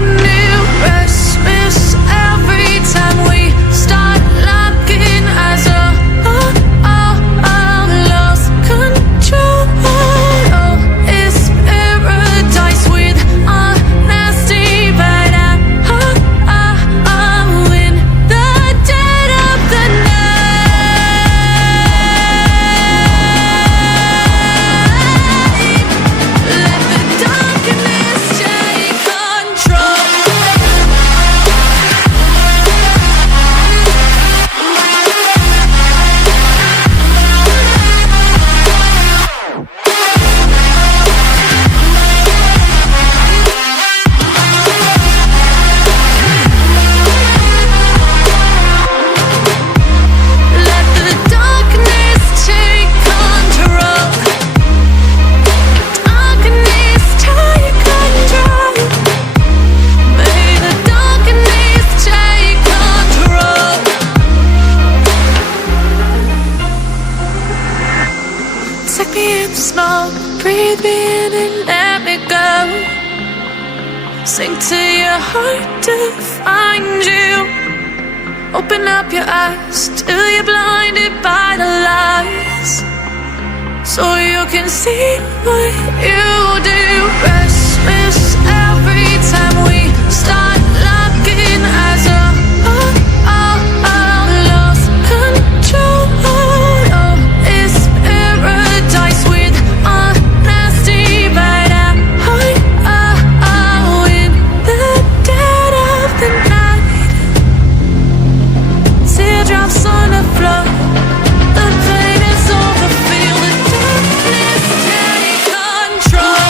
new restless every time we start locking as a lost control. Oh, it's paradise with honesty, but I'm in the dead of the night. Let the darkness take control. Let the darkness take control. Darkness take control. May the darkness take control. Take me in the smoke, breathe me in and let me go. Sink to your heart to find you. Open up your eyes till you're blinded by the lies, so you can see what you do. Restless every time we start locking as a lost control. Oh, it's paradise with honesty, but I'm in the dead of the night. Teardrops on the floor, the pain is over. Feel the darkness take control.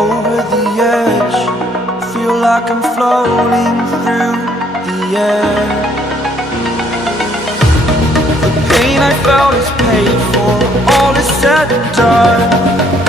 over the edge. Feel like I'm floating through the air. The pain I felt is paid for, all is said and done.